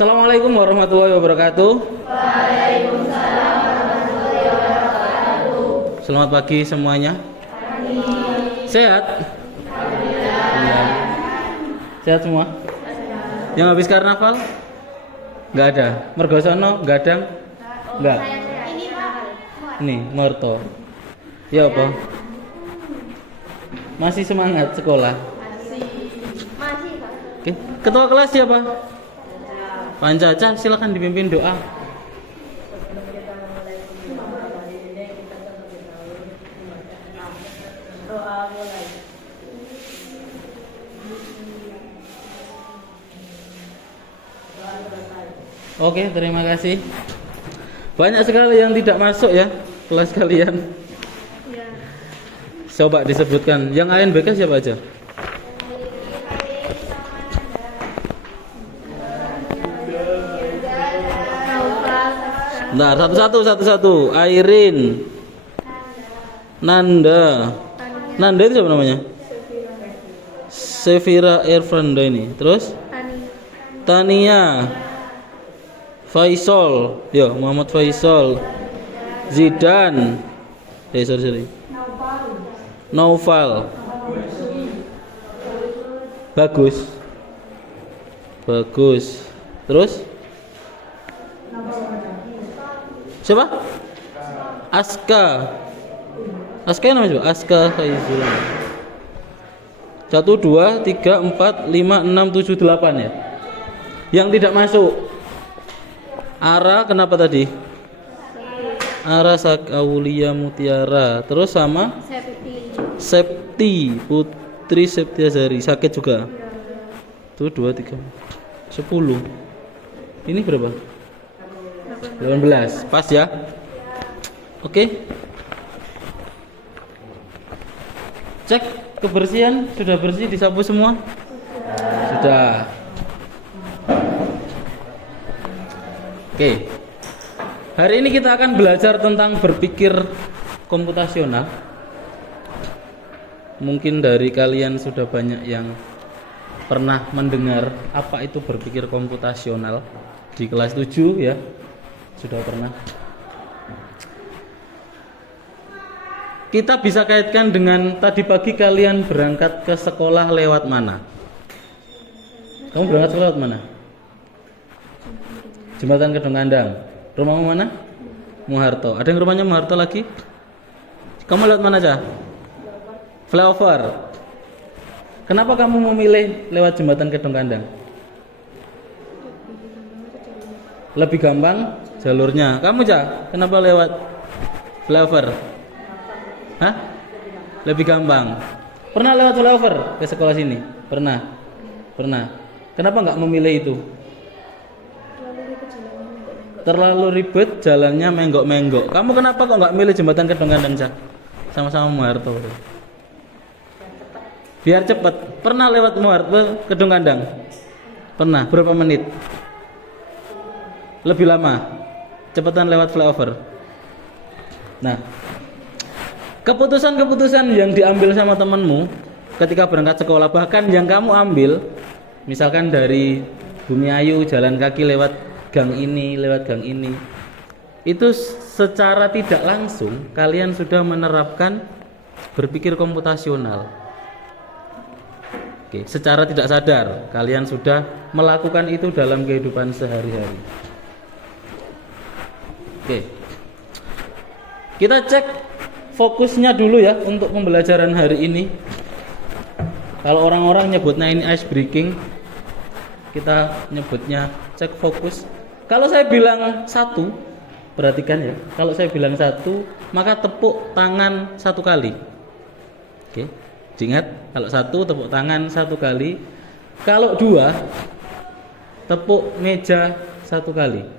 Assalamualaikum warahmatullahi wabarakatuh. Waalaikumsalam warahmatullahi wabarakatuh. Selamat pagi semuanya. Sehat? Iya. Sehat semua? Yang habis karnaval? Enggak ada. Mergosono gadang? Enggak. Ini Morto. Ya apa? Masih semangat sekolah? Masih, Pak. Oke. Ketua kelas siapa? Pancaca, silakan dipimpin doa. Oke, terima kasih. Banyak sekali yang tidak masuk ya kelas kalian. Coba disebutkan. Yang ANBK siapa aja? Bentar, satu-satu. Airin, Nanda itu siapa namanya? Sevira Irfanda ini. Terus? Tania, Faisal, ya Muhammad Faisal, Zidan, sorry. Naufal, bagus. Terus? Siapa? Aska yang namanya siapa? Aska Faizul. 1, 2, 3, 4, 5, 6, 7, 8 ya. Yang tidak masuk Ara, kenapa tadi? Ara Sakaulia Mutiara. Terus sama Septi Putri Septiazari. Sakit juga. Tuh 2, 3, 10. Ini berapa? 18. Pas ya. Oke. Cek kebersihan. Sudah bersih, disapu semua? Sudah. Oke. Hari ini kita akan belajar tentang berpikir komputasional. Mungkin dari kalian sudah banyak yang pernah mendengar apa itu berpikir komputasional di kelas 7 ya. Sudah pernah. Kita bisa kaitkan dengan tadi pagi kalian berangkat ke sekolah lewat mana? Kamu berangkat sekolah lewat mana? Jembatan Kedung Kandang. Rumahmu mana? Muharto. Ada yang rumahnya Muharto lagi? Kamu lewat mana aja? Flyover. Kenapa kamu memilih lewat jembatan Kedung Kandang? Lebih gampang jalurnya. Kamu Cak, kenapa lewat flyover? Hah? Lebih gampang. Pernah lewat flyover ke sekolah sini? Pernah. Kenapa nggak memilih itu? Terlalu ribet, jalannya menggok-menggok. Kamu kenapa kok nggak milih jembatan Kedung Kandang Cak? Sama-sama Muharto. Biar cepat. Pernah lewat Muharto Kedung Kandang? Pernah. Berapa menit? Lebih lama. Cepetan lewat flyover. Nah, keputusan-keputusan yang diambil sama temenmu ketika berangkat sekolah, bahkan yang kamu ambil, misalkan dari Bumi Ayu jalan kaki lewat gang ini, itu secara tidak langsung kalian sudah menerapkan berpikir komputasional. Oke, secara tidak sadar kalian sudah melakukan itu dalam kehidupan sehari-hari. Oke. Kita cek fokusnya dulu ya untuk pembelajaran hari ini. Kalau orang-orang nyebutnya ini ice breaking, kita nyebutnya cek fokus. Kalau saya bilang 1, perhatikan ya. Kalau saya bilang 1, maka tepuk tangan 1 kali. Oke. Ingat, kalau 1 tepuk tangan 1 kali. Kalau 2, tepuk meja 1 kali.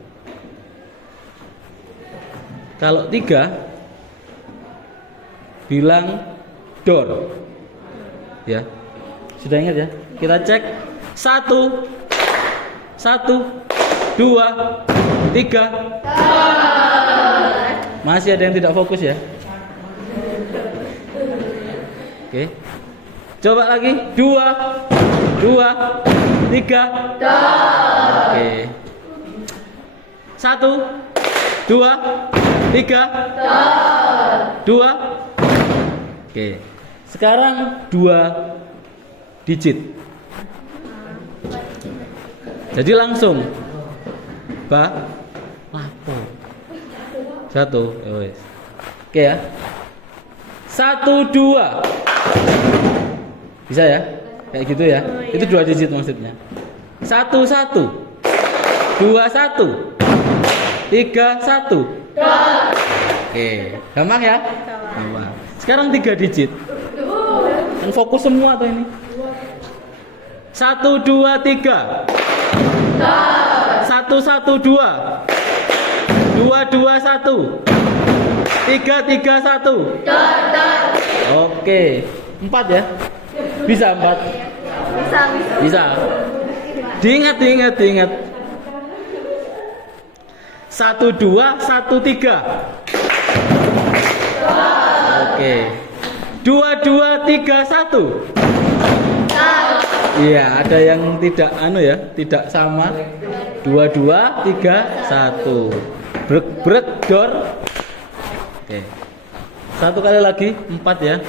Kalau 3, bilang door. Ya. Sudah ingat ya? Kita cek 1, 2, 3. Masih ada yang tidak fokus ya? Oke. Coba lagi. 2, 3. Oke. 1, 2, 3. 2. Oke. Sekarang 2 digit. Jadi langsung lapo. 1. Ya wes. Oke ya. 1, 2. Bisa ya? Kayak gitu ya. Itu 2 digit maksudnya. 1, 1. 2, 1. 3, 1. Oke, gampang ya? Gampang. Sekarang 3 digit. Yang fokus semua tuh ini. 1, 2, 3. 1, 1, 2. 2, 2, 1. 3, 3, 1. Oke, 4 ya? Bisa 4? Bisa. Diingat. 1, 2, 1, 3. Oke. 2, 2, 3, 1. Iya, ada yang tidak tidak sama. 2, 2, 3, 1. Brek dor. Oke. 1 kali lagi, 4 ya.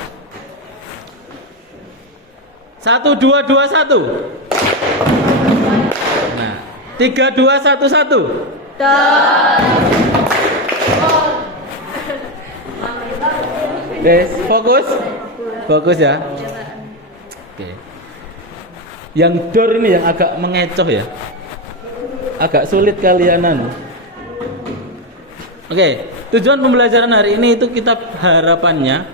1, 2, 2, 1. Nah, 3, 2, 1, 1. Fokus ya. Oke. Yang dor ini yang agak mengecoh ya, agak sulit kalianan. Oke, tujuan pembelajaran hari ini itu kita harapannya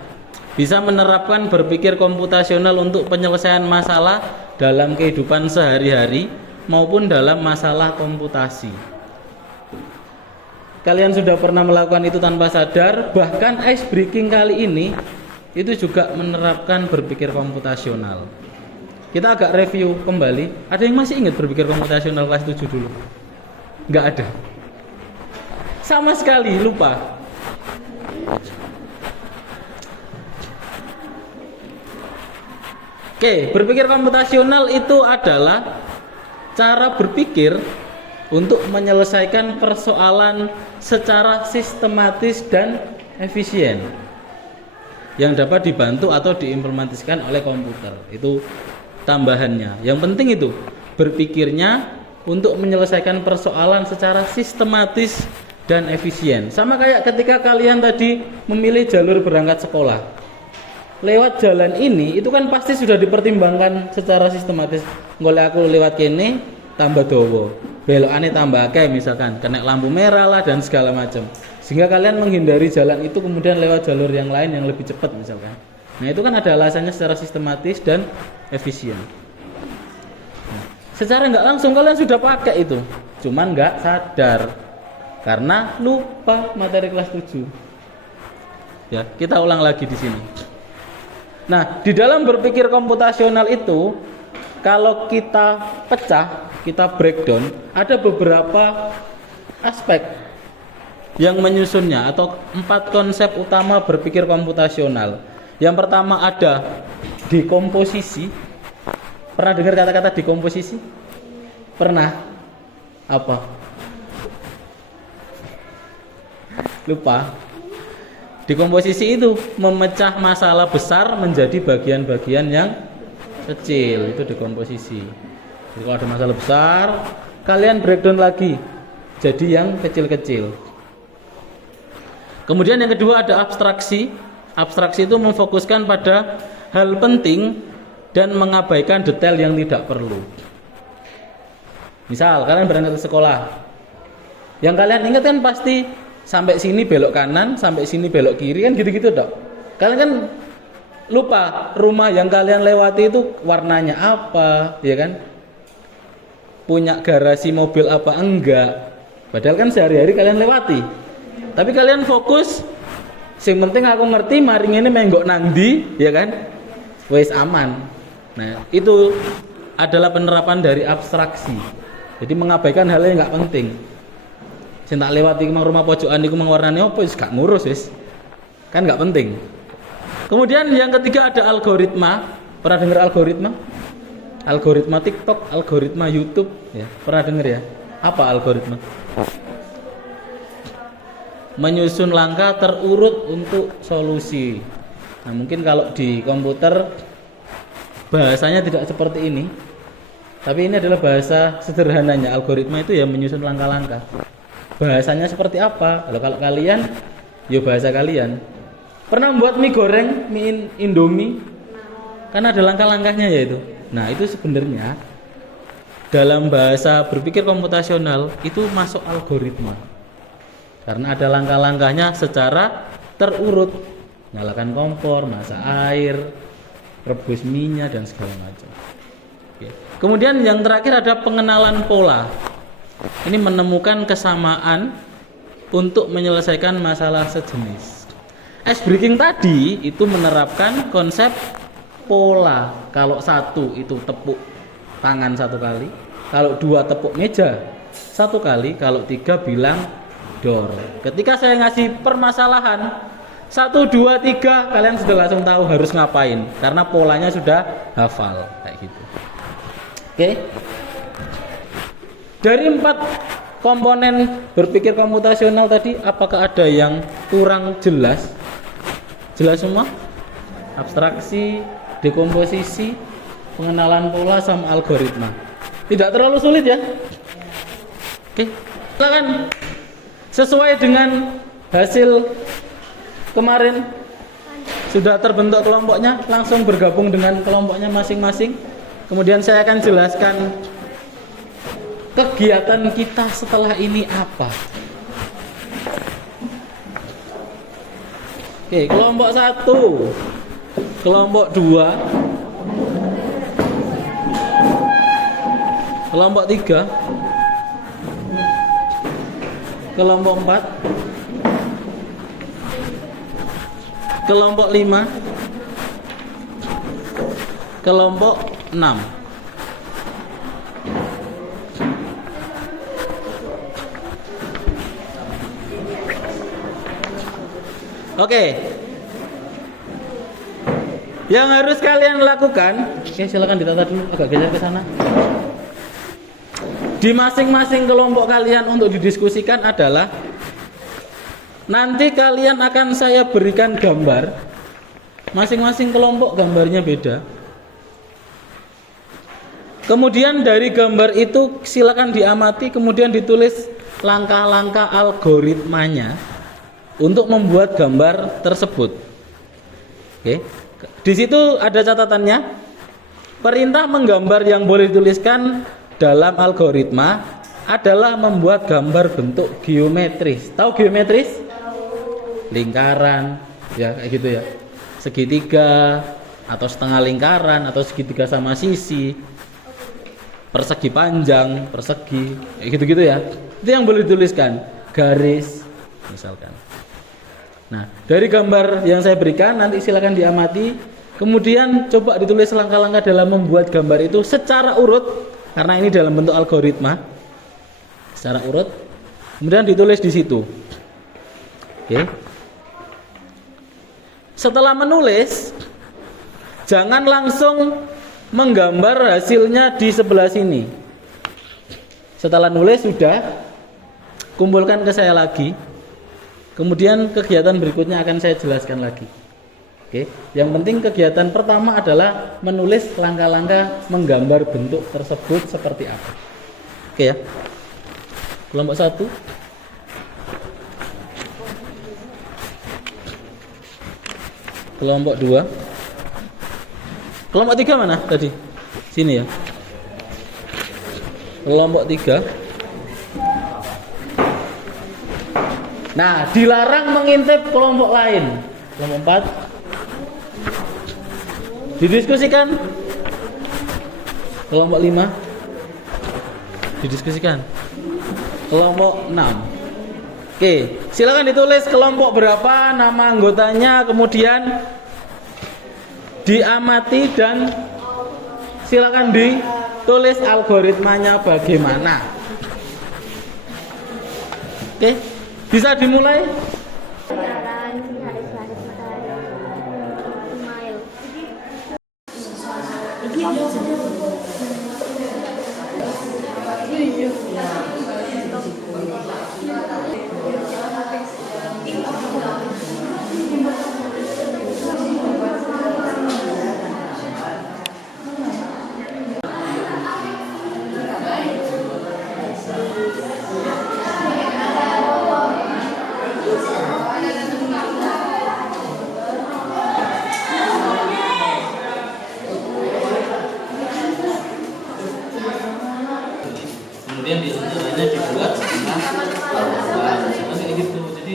bisa menerapkan berpikir komputasional untuk penyelesaian masalah dalam kehidupan sehari-hari maupun dalam masalah komputasi. Kalian sudah pernah melakukan itu tanpa sadar. Bahkan ice breaking kali ini itu juga menerapkan berpikir komputasional. Kita agak review kembali. Ada yang masih ingat berpikir komputasional kelas 7 dulu? Nggak ada. Sama sekali lupa. Oke, berpikir komputasional itu adalah cara berpikir untuk menyelesaikan persoalan secara sistematis dan efisien yang dapat dibantu atau diimplementasikan oleh komputer. Itu tambahannya. Yang penting itu berpikirnya untuk menyelesaikan persoalan secara sistematis dan efisien. Sama kayak ketika kalian tadi memilih jalur berangkat sekolah. Lewat jalan ini itu kan pasti sudah dipertimbangkan secara sistematis. Ngoleh aku lewat kene tambah dowo, belokane tambah akeh misalkan, kena lampu merah lah dan segala macam. Sehingga kalian menghindari jalan itu kemudian lewat jalur yang lain yang lebih cepat misalkan. Nah, itu kan ada alasannya secara sistematis dan efisien. Nah, secara nggak langsung kalian sudah pakai itu, cuman nggak sadar karena lupa materi kelas 7. Ya, kita ulang lagi di sini. Nah, di dalam berpikir komputasional itu kalau kita pecah, kita breakdown, ada beberapa aspek yang menyusunnya atau 4 konsep utama berpikir komputasional. Yang pertama ada dekomposisi. Pernah dengar kata-kata dekomposisi? Pernah? Apa? Lupa. Dekomposisi itu memecah masalah besar menjadi bagian-bagian yang kecil. Itu dekomposisi. Jadi kalau ada masalah besar, kalian breakdown lagi jadi yang kecil-kecil. Kemudian yang kedua ada abstraksi. Abstraksi itu memfokuskan pada hal penting dan mengabaikan detail yang tidak perlu. Misal kalian berangkat ke sekolah, yang kalian ingat kan pasti sampai sini belok kanan, sampai sini belok kiri kan gitu-gitu dok. Kalian kan lupa rumah yang kalian lewati itu warnanya apa, ya kan? Punya garasi mobil apa enggak? Padahal kan sehari-hari kalian lewati. Tapi kalian fokus, yang penting aku ngerti maring ini menggok nangdi, ya kan? Wes aman. Nah, itu adalah penerapan dari abstraksi. Jadi mengabaikan hal yang enggak penting. Sing tak lewati rumah pojokan iku warnane apa wis gak ngurus wis. Kan enggak penting. Kemudian yang ketiga ada algoritma. Pernah dengar algoritma? Algoritma TikTok, algoritma YouTube, ya. Pernah dengar ya? Apa algoritma? menyusun langkah terurut untuk solusi. Nah, mungkin kalau di komputer bahasanya tidak seperti ini. Tapi ini adalah bahasa sederhananya. Algoritma itu ya menyusun langkah-langkah. Bahasanya seperti apa? Kalau kalian, ya bahasa kalian. Pernah membuat mie goreng, mie Indomie? Kan ada langkah-langkahnya ya itu. Nah, itu sebenarnya dalam bahasa berpikir komputasional itu masuk algoritma. Karena ada langkah-langkahnya secara terurut. Nyalakan kompor, masak air, rebus minyak dan segala macam. Oke. Kemudian yang terakhir ada pengenalan pola. Ini menemukan kesamaan untuk menyelesaikan masalah sejenis. Ice breaking tadi itu menerapkan konsep pola. Kalau satu itu tepuk tangan satu kali, kalau dua tepuk meja satu kali, kalau tiga bilang door. Ketika saya ngasih permasalahan 1, 2, 3, kalian sudah langsung tahu harus ngapain karena polanya sudah hafal kayak gitu. Oke. Dari 4 komponen berpikir komputasional tadi, apakah ada yang kurang jelas? Jelas semua? Abstraksi, dekomposisi, pengenalan pola sama algoritma. Tidak terlalu sulit ya? Oke, silakan. Sesuai dengan hasil kemarin sudah terbentuk kelompoknya, langsung bergabung dengan kelompoknya masing-masing. Kemudian saya akan jelaskan kegiatan kita setelah ini apa. Oke, kelompok 1, kelompok 2, kelompok 3, kelompok 4, kelompok 5, kelompok 6. Oke. Yang harus kalian lakukan, oke, silakan ditata dulu, agak geser ke sana. Di masing-masing kelompok kalian untuk didiskusikan adalah nanti kalian akan saya berikan gambar. Masing-masing kelompok gambarnya beda. Kemudian dari gambar itu silakan diamati, kemudian ditulis langkah-langkah algoritmanya untuk membuat gambar tersebut. Oke. Di situ ada catatannya. Perintah menggambar yang boleh dituliskan dalam algoritma adalah membuat gambar bentuk geometris. Tahu geometris? Lingkaran, ya kayak gitu ya. Segitiga atau setengah lingkaran atau segitiga sama sisi. Persegi panjang, persegi, kayak gitu-gitu ya. Itu yang boleh dituliskan. Garis misalkan. Nah, dari gambar yang saya berikan nanti silakan diamati. Kemudian coba ditulis langkah-langkah dalam membuat gambar itu secara urut karena ini dalam bentuk algoritma. Secara urut. Kemudian ditulis di situ. Oke. Setelah menulis, jangan langsung menggambar hasilnya di sebelah sini. Setelah nulis sudah, kumpulkan ke saya lagi. Kemudian kegiatan berikutnya akan saya jelaskan lagi. Oke, yang penting kegiatan pertama adalah menulis langkah-langkah menggambar bentuk tersebut seperti apa. Oke ya. Kelompok 1. Kelompok 2. Kelompok 3 mana tadi? Sini ya. Kelompok 3. Nah, dilarang mengintip kelompok lain. Kelompok 4 didiskusikan. Kelompok 5 didiskusikan. Kelompok 6. Oke, silakan ditulis kelompok berapa, nama anggotanya, kemudian diamati dan silakan ditulis algoritmanya bagaimana. Oke, bisa dimulai. kemudian di antaranya dibuat dengan Al-Quran sama kayak gitu. Jadi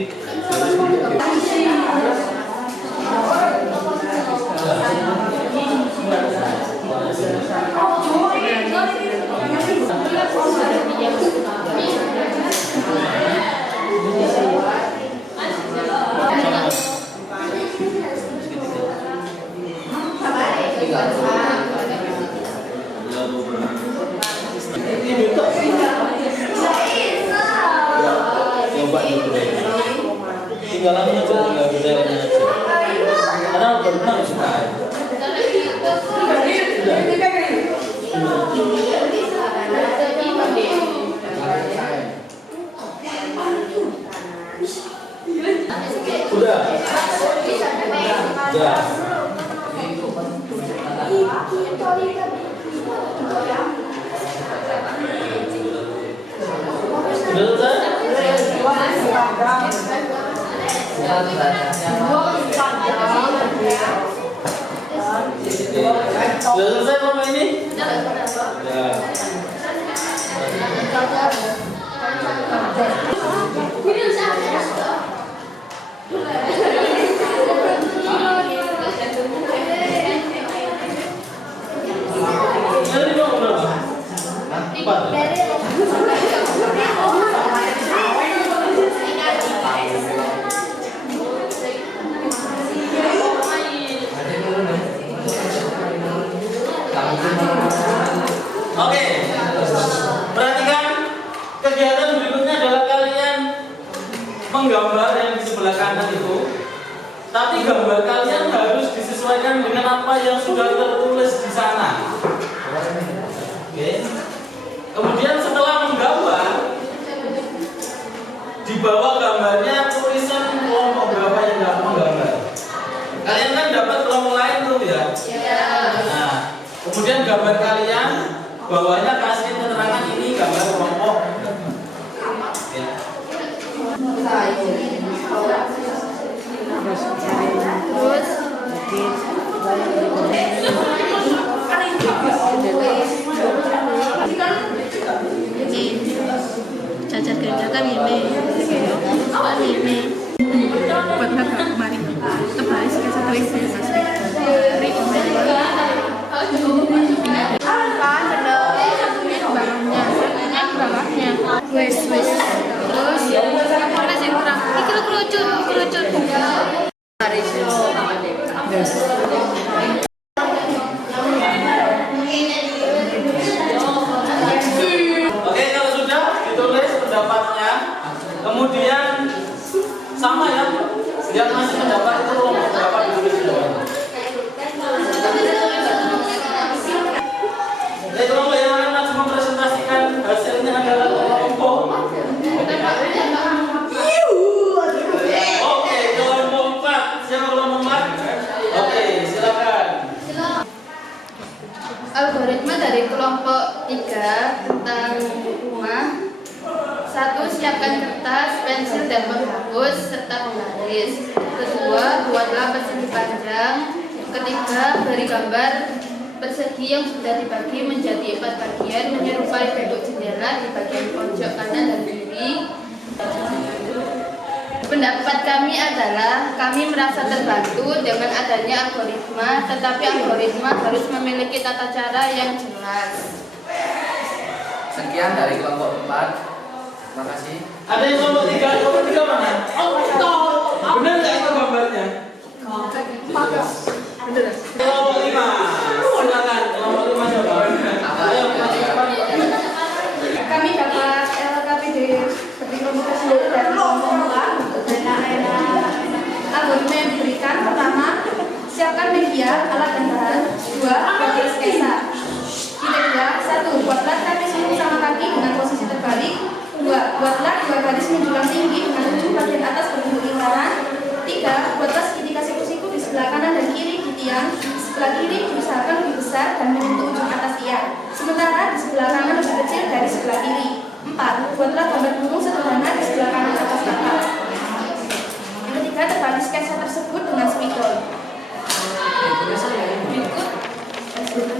tinggalan aja, tinggal berjalan aja. Karena benar sekali. Udah. Udah. Sudah selesai mama ini? Ya. Jadi mau berapa? 4. Oke, perhatikan kegiatan berikutnya adalah kalian menggambar yang di sebelah kanan itu. Tapi gambar kalian harus disesuaikan dengan apa yang sudah tertulis di sana. Oke. Kemudian setelah menggambar, di bawah gambarnya tulisan kelompok berapa yang dapat menggambar. Kalian kan dapat kelompok lain tuh ya. Nah, kemudian gambar kalian bawahnya kasih keterangan ini gambar kelompok. Ya. Cacat kerja kan ini pernah gak kemarin terbalik sketsa tulis bawahnya wes terus warna yang kurang ini kerucut Oke, kalau sudah ditulis pendapatnya, kemudian sama ya, yang masih pendapat itu kelompok berapa ditulis di bawah. Kelompok yang akan langsung mempresentasikan hasilnya adalah kelompok. Oke, kelompok 4. Siapa kelompok 4? Oke, silakan. Algoritma dari kelompok 3 tentang rumah. 1. Siapkan kertas, pensil, dan penghapus serta penggaris. 2. Buatlah persegi panjang. 3. Beri gambar persegi yang sudah dibagi menjadi 4 bagian menyerupai bentuk jendela di bagian pojok kanan dan kiri. Pendapat kami adalah kami merasa terbantu dengan adanya algoritma, tetapi algoritma harus memiliki tata cara yang jelas. Sekian dari kelompok 4. Terima kasih. Ada yang kelompok 3? Kelompok 3 mana? Oh, benar nggak itu gambarnya? Kelompok 5. Silakan, kelompok 5 coba. Ayo, Kami dapat LKPD seperti kelompok tersebut dari kelompok 4. Algoritma yang diberikan pertama, siapkan media, alat dan bahan. 2. Bagi sketsa. Ketiga, 1. Buatlah kaki sungguh sama kaki dengan posisi terbalik. 2. Buatlah 2 garis menjulang tinggi dengan ujung bagian atas berbentuk lingkaran. 3. Buatlah segitiga siku-siku di sebelah kanan dan kiri di tiang. Sebelah kiri diusahakan lebih besar dan menyentuh ujung atas tiang. Sementara di sebelah kanan lebih kecil dari sebelah kiri. 4. Buatlah gambar gunung sederhana di sebelah kanan atas kapal. Yang ketiga, terbalik sketsa tersebut dengan spidol. Berikut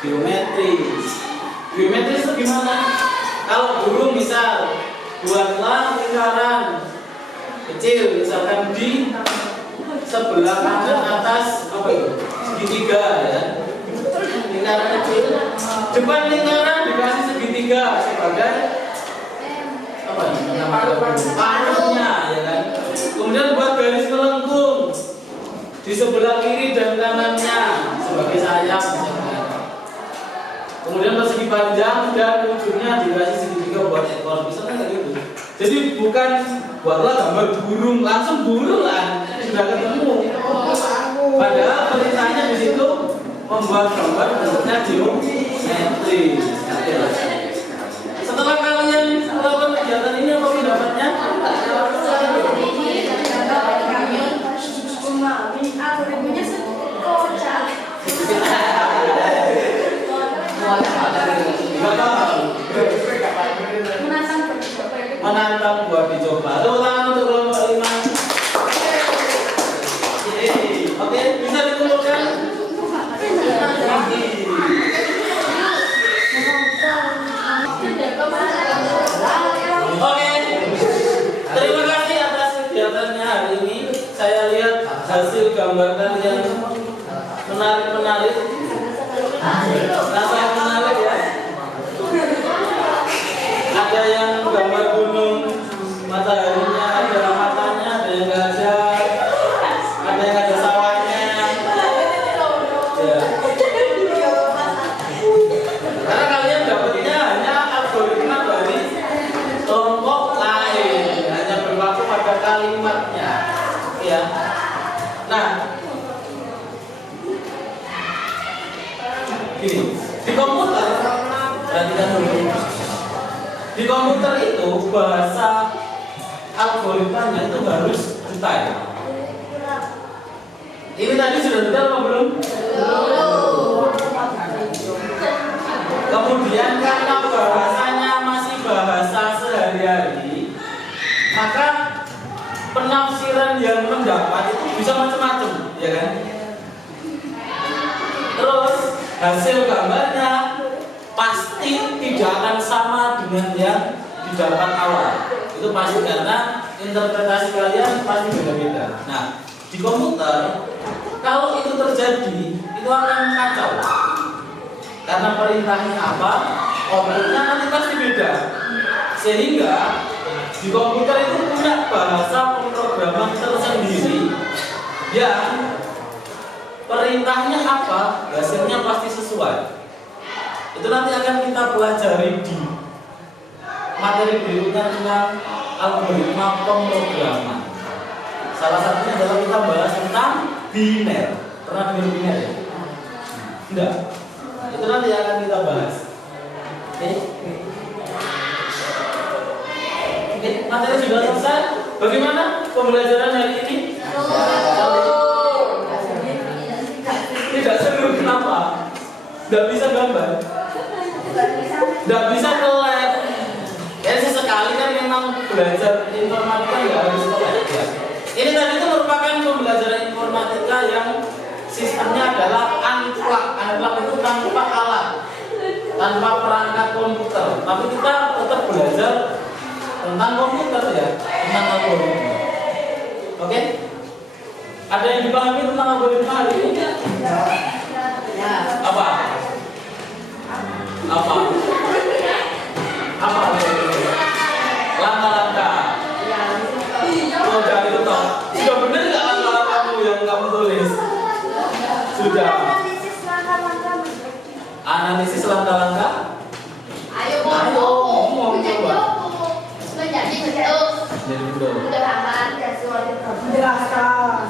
Geometris. Geometris itu gimana? Kalau burung misal buatlah lingkaran kecil, misalkan di sebelah kanan atas apa itu? Segitiga ya. Lingkaran kecil. Depan lingkaran dikasih segitiga sebagai apa ini? Paruhnya ya kan. Kemudian buat garis melengkung di sebelah kiri dan kanannya sebagai sayap misalkan. Kemudian persegi panjang dan ujungnya dikasih segitiga buat ekor, misalnya kayak gitu. Jadi bukan buatlah gambar burung, langsung burung lah sudah ketemu. Padahal perintahnya di situ membuat gambar bentuknya geometris. Setelah kalian melakukan kegiatan ini apa pendapatnya? Algoritmanya kocak. Menantang buat dicoba. Tepuk tangan untuk kelompok 5. Oke, bisa dikumpulkan. Oke, terima kasih atas kegiatannya hari ini. Saya lihat hasil gambar kalian menarik-menarik. Rasa menarik ya. Ada yang gambar gunung, mataharinya, ada matanya, ada yang gajah, ada yang ada sawahnya. Ya. Karena kalian dapatnya hanya algoritma dari kelompok lain, hanya berlaku pada kalimatnya. Ya. Nah, gini, di komputer, perhatikan dulu. Di komputer itu bahasa algoritmanya itu harus detail. Ini tadi sudah detail apa belum? Kemudian karena bahasanya masih bahasa sehari-hari, maka penafsiran yang mendapat itu bisa macam-macam, ya kan? Terus hasil gambarnya pasti tidak akan sama dengan yang didapat awal. Itu pasti karena interpretasi kalian pasti beda-beda. Nah, di komputer kalau itu terjadi itu akan kacau. Karena perintahnya apa, outputnya nanti pasti beda. Sehingga di komputer itu punya bahasa pemrograman tersendiri yang perintahnya apa, hasilnya pasti sesuai. Itu nanti akan kita pelajari di materi berikutnya tentang algoritma pemrograman. Salah satunya adalah kita bahas tentang biner. Pernah dengar biner ya? Enggak. Itu nanti akan kita bahas. Oke. Oke, materi sudah selesai. Bagaimana pembelajaran hari ini? Tidak seru, kenapa? Tidak bisa gambar. Tidak bisa ke lab. Ya sesekali kan memang belajar informatika nggak harus ke lab ya. Ini tadi itu merupakan pembelajaran informatika yang sistemnya adalah unplug. Unplug itu tanpa alat, tanpa perangkat komputer. Tapi kita tetap belajar tentang komputer ya, tentang algoritma. Oke? Ada yang dipahami tentang algoritma hari ini? Apa? Apa? Apa? Langkah-langkah. Oh, dari itu toh. Sudah benar nggak langkah-langkahmu yang kamu tulis? Sudah. Analisis langkah-langkah. Ayo ngomong coba. Menjadi bentuk. Jadi bentuk. Sederhana. Menjelaskan.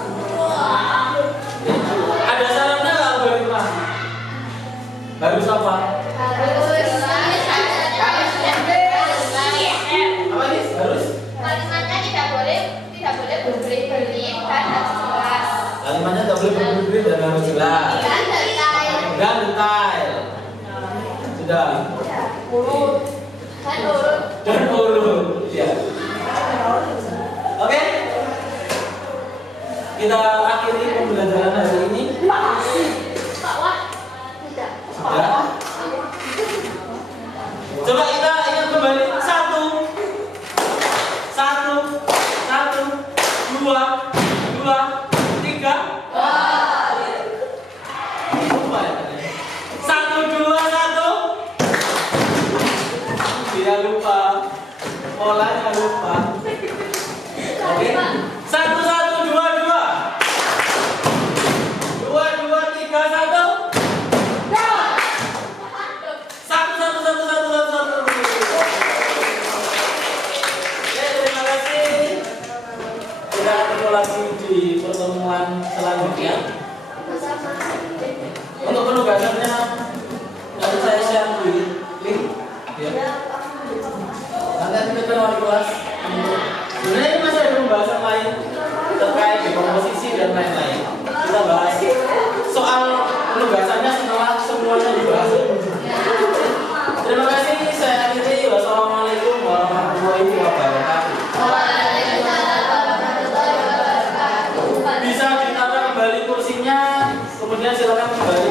Ada syaratnya nggak algoritma? Harus apa? Apa ini? Harus? Kalimatnya tidak boleh berbelit-belit dan harus jelas. Kalimatnya tidak boleh berbelit dan harus jelas. Dan detail. Dan detail. Sudah. Urut. Dan urut. Dan urut. Ya. Oke. Kita akhiri pembelajaran hari ini. Pak Wah. Tidak. Sudah. Coba kita ingat kembali. Satu, dua, tiga. Lupa ya? Satu, dua, satu. Dia lupa. Polanya lupa. Oke. Satu, dua, dua. Dua, tiga, satu. Satu. Oke, terima kasih. Kita ketemu lagi di pertemuan selanjutnya. Untuk penugasannya nanti saya share di link. Ya. Nanti kita wali kelas. Sebenarnya ini masih ada pembahasan lain terkait dekomposisi dan lain-lain. Kita bahas soal penugasannya setelah semuanya dibahas. Terima kasih. Saya akhiri. Wassalamualaikum warahmatullahi wabarakatuh. Bisa ditata kembali kursinya, kemudian silakan kembali